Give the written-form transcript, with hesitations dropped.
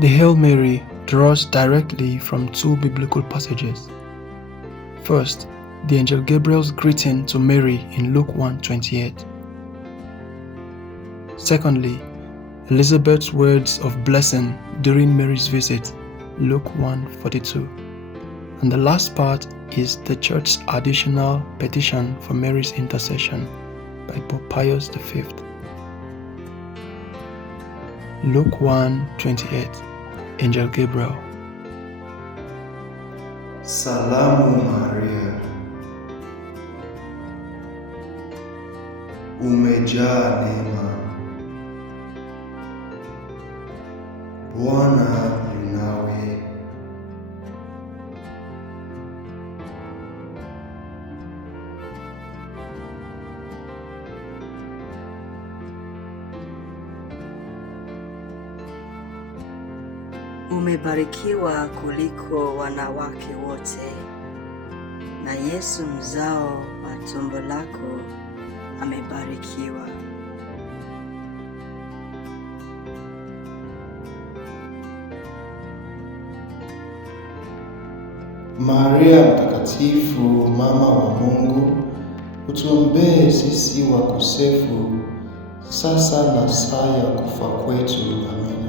The Hail Mary draws directly from two biblical passages. First, the angel Gabriel's greeting to Mary in Luke 1:28. Secondly, Elizabeth's words of blessing during Mary's visit, Luke 1:42. And the last part is the Church's additional petition for Mary's intercession by Pope Pius V. Luke 1:28. Angel Gabriel. Salamu Maria, umejaa neema, Bwana yu nawe. Umebarikiwa kuliko wanawake wote, na Yesu mzao wa tumbo lako amebarikiwa. Maria mtakatifu, mama wa Mungu, utuombee sisi wakosefu, sasa na saa ya kufa kwetu. Amen.